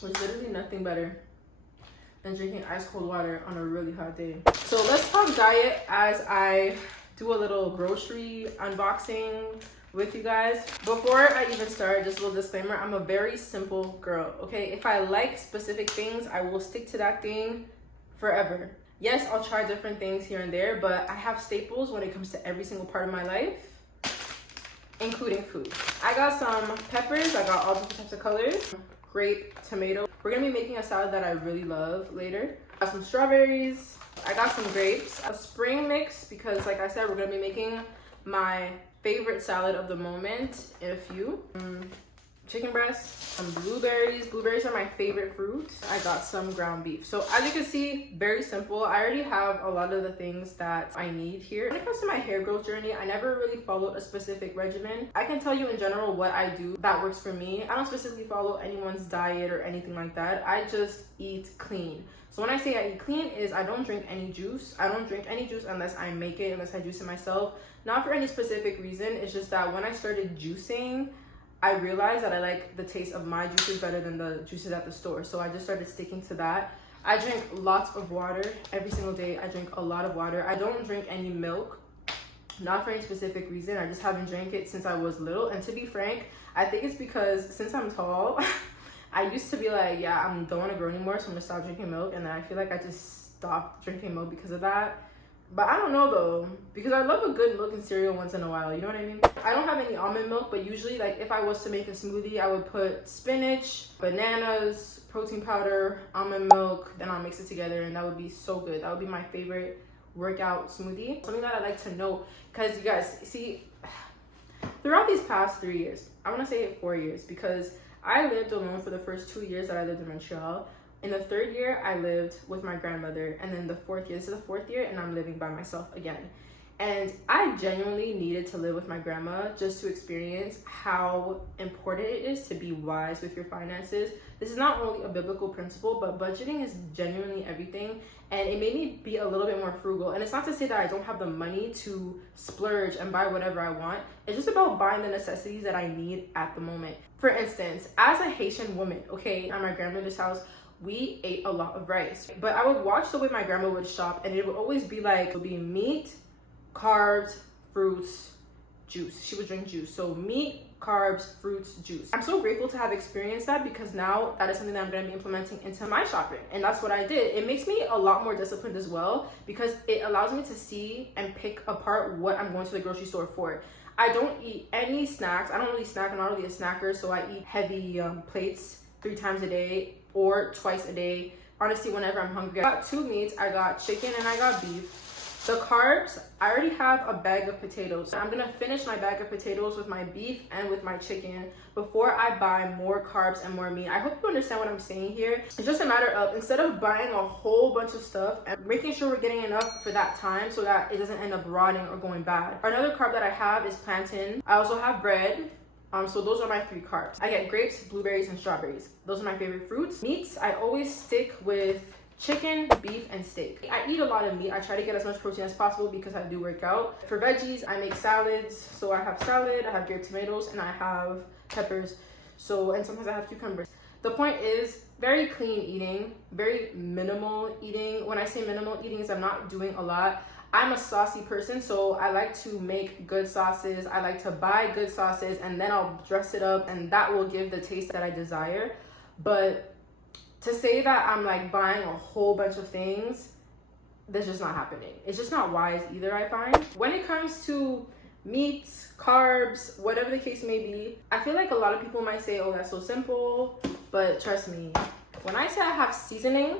There's literally nothing better than drinking ice cold water on a really hot day. So let's talk diet as I do a little grocery unboxing with you guys. Before I even start, just a little disclaimer, I'm a very simple girl, okay? If I like specific things, I will stick to that thing forever. Yes, I'll try different things here and there, but I have staples when it comes to every single part of my life, including food. I got some peppers, I got all different types of colors, grape, tomato. We're gonna be making a salad that I really love later. I got some strawberries, I got some grapes, a spring mix, because like I said, we're gonna be making my favorite salad of the moment in a few. Chicken breast, some blueberries. Blueberries are my favorite fruit. I got some ground beef. So as you can see, very simple. I already have a lot of the things that I need here. When it comes to my hair growth journey, I never really followed a specific regimen. I can tell you in general what I do that works for me. I don't specifically follow anyone's diet or anything like that. I just eat clean. So when I say I eat clean is I don't drink any juice. I don't drink any juice unless I make it, unless I juice it myself. Not for any specific reason. It's just that when I started juicing, I realized that I like the taste of my juices better than the juices at the store. So I just started sticking to that. I drink lots of water every single day. I drink a lot of water. I don't drink any milk, not for any specific reason. I just haven't drank it since I was little. And to be frank, I think it's because since I'm tall, I used to be like, yeah, I don't want to grow anymore, so I'm gonna stop drinking milk. And then I feel like I just stopped drinking milk because of that. But I don't know though, because I love a good milk and cereal once in a while, you know what I mean? I don't have any almond milk, but usually like if I was to make a smoothie, I would put spinach, bananas, protein powder, almond milk, then I'll mix it together and that would be so good. That would be my favorite workout smoothie. Something that I like to know, because you guys see, throughout these past 3 years, I want to say 4 years, because I lived alone for the first 2 years that I lived in Montreal. In the third year, I lived with my grandmother, and then the fourth year, this is the fourth year, and I'm living by myself again. And I genuinely needed to live with my grandma just to experience how important it is to be wise with your finances. This is not only a biblical principle, but budgeting is genuinely everything. And it made me be a little bit more frugal. And it's not to say that I don't have the money to splurge and buy whatever I want. It's just about buying the necessities that I need at the moment. For instance, as a Haitian woman, okay, at my grandmother's house, we ate a lot of rice. But I would watch the way my grandma would shop, and it would always be like, it would be meat, carbs, fruits, juice. She would drink juice. So meat, carbs, fruits, juice. I'm so grateful to have experienced that, because now that is something that I'm going to be implementing into my shopping. And that's what I did. It makes me a lot more disciplined as well, because it allows me to see and pick apart what I'm going to the grocery store for. I don't eat any snacks. I don't really snack. I'm not really a snacker. So I eat heavy plates 3 times a day or twice a day. Honestly, whenever I'm hungry. I got 2 meats. I got chicken and I got beef. The carbs, I already have a bag of potatoes. I'm gonna finish my bag of potatoes with my beef and with my chicken before I buy more carbs and more meat. I hope you understand what I'm saying here. It's just a matter of, instead of buying a whole bunch of stuff, and making sure we're getting enough for that time so that it doesn't end up rotting or going bad. Another carb that I have is plantain. I also have bread. So those are my 3 carbs. I get grapes, blueberries, and strawberries. Those are my favorite fruits. Meats, I always stick with chicken, beef, and steak. I eat a lot of meat. I try to get as much protein as possible because I do work out. For veggies, I make salads. So I have salad, I have grape tomatoes, and I have peppers. So, and sometimes I have cucumbers. The point is, very clean eating, very minimal eating. When I say minimal eating, is I'm not doing a lot. I'm a saucy person, so I like to make good sauces. I like to buy good sauces, and then I'll dress it up, and that will give the taste that I desire. But to say that I'm like buying a whole bunch of things, that's just not happening. It's just not wise either, I find. When it comes to meats, carbs, whatever the case may be, I feel like a lot of people might say, oh, that's so simple. But trust me, when I say I have seasoning,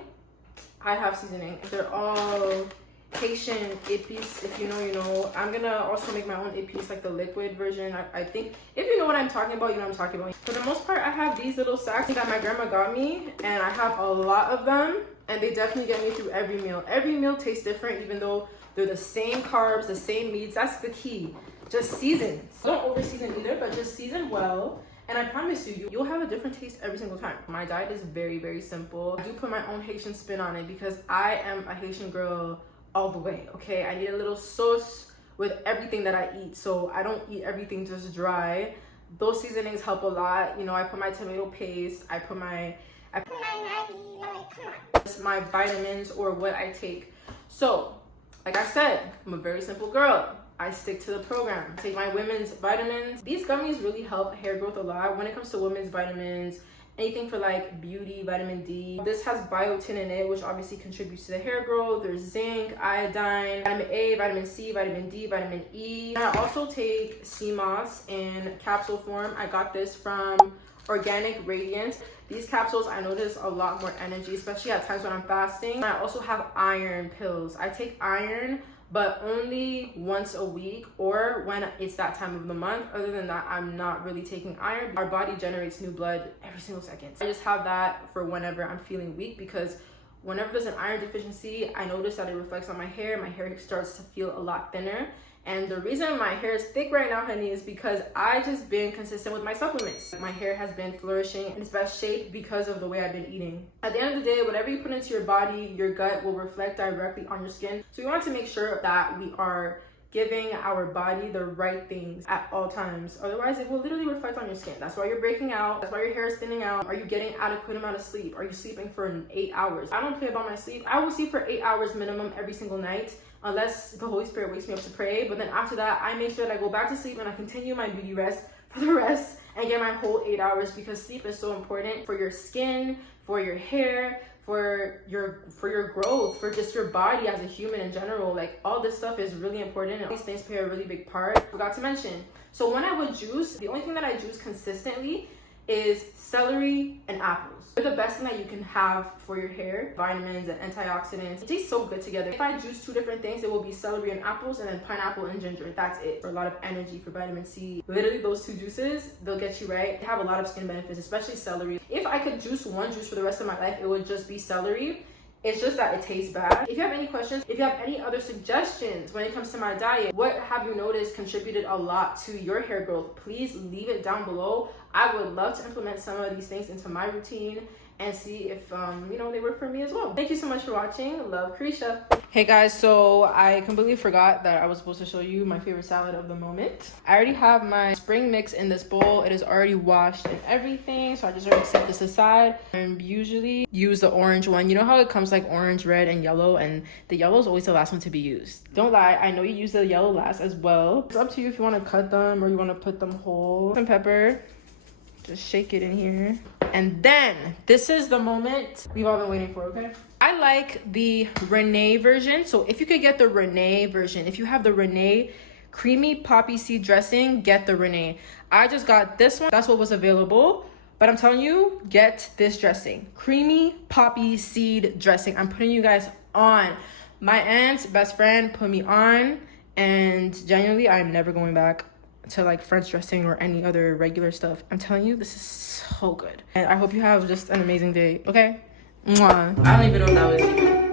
I have seasoning. They're all Haitian épices. If you know, you know. I'm gonna also make my own épices, like the liquid version. I think if you know what I'm talking about, you know what I'm talking about. For the most part, I have these little sacks that my grandma got me, and I have a lot of them, and they definitely get me through every meal. Every meal tastes different, even though they're the same carbs, the same meats. That's the key. Just season. Don't over season either, but just season well. And I promise you, you'll have a different taste every single time. My diet is very, very simple. I do put my own Haitian spin on it because I am a Haitian girl all the way, okay? I need a little sauce with everything that I eat, so I don't eat everything just dry. Those seasonings help a lot. You know, I put my tomato paste, I put my My vitamins or what I take. So, like I said, I'm a very simple girl. I stick to the program. I take my women's vitamins. These gummies really help hair growth a lot when it comes to women's vitamins. Anything for like beauty, vitamin D. This has biotin in it, which obviously contributes to the hair growth. There's zinc, iodine, vitamin A, vitamin C, vitamin D, vitamin E. And I also take sea moss in capsule form. I got this from Organic Radiance. These capsules, I notice a lot more energy, especially at times when I'm fasting. I also have iron pills. I take iron, but only once a week or when it's that time of the month. Other than that, I'm not really taking iron. Our body generates new blood every single second. I just have that for whenever I'm feeling weak, because whenever there's an iron deficiency, I notice that it reflects on my hair. My hair starts to feel a lot thinner. And the reason my hair is thick right now, honey, is because I just been consistent with my supplements. My hair has been flourishing in its best shape because of the way I've been eating. At the end of the day, whatever you put into your body, your gut will reflect directly on your skin. So we want to make sure that we are giving our body the right things at all times. Otherwise, it will literally reflect on your skin. That's why you're breaking out. That's why your hair is thinning out. Are you getting adequate amount of sleep? Are you sleeping for 8 hours? I don't play about my sleep. I will sleep for 8 hours minimum every single night, unless the Holy Spirit wakes me up to pray. But then after that, I make sure that I go back to sleep and I continue my beauty rest for the rest and get my whole 8 hours, because sleep is so important for your skin, for your hair, for your growth, for just your body as a human in general. Like, all this stuff is really important, and these things play a really big part. I forgot to mention, so when I would juice, the only thing that I juice consistently is celery and apples. They're the best thing that you can have for your hair. Vitamins and antioxidants, it tastes so good together. If I juice two different things, it will be celery and apples, and then pineapple and ginger. That's it. For a lot of energy, for vitamin C, literally those two juices, they'll get you right. They have a lot of skin benefits, especially celery. If I could juice one juice for the rest of my life, it would just be celery. It's just that it tastes bad. If you have any questions, if you have any other suggestions when it comes to my diet, what have you noticed contributed a lot to your hair growth, please leave it down below. I would love to implement some of these things into my routine and see if they work for me as well. Thank you so much for watching. Love, Carisha. Hey guys, so I completely forgot that I was supposed to show you my favorite salad of the moment. I already have my spring mix in this bowl. It is already washed and everything, so I just already set this aside. And usually use the orange one. You know how it comes like orange, red, and yellow, and the yellow is always the last one to be used. Don't lie, I know you use the yellow last as well. It's up to you if you want to cut them or you want to put them whole. Some pepper. Just shake it in here. And then this is the moment we've all been waiting for, okay? I like the Renee version. So if you could get the Renee version, if you have the Renee creamy poppy seed dressing, get the Renee. I just got this one. That's what was available. But I'm telling you, get this dressing. Creamy poppy seed dressing. I'm putting you guys on. My aunt's best friend put me on, and genuinely, I'm never going back to like French dressing or any other regular stuff. I'm telling you, this is so good. And I hope you have just an amazing day, okay? Mwah. I don't even know what that was even.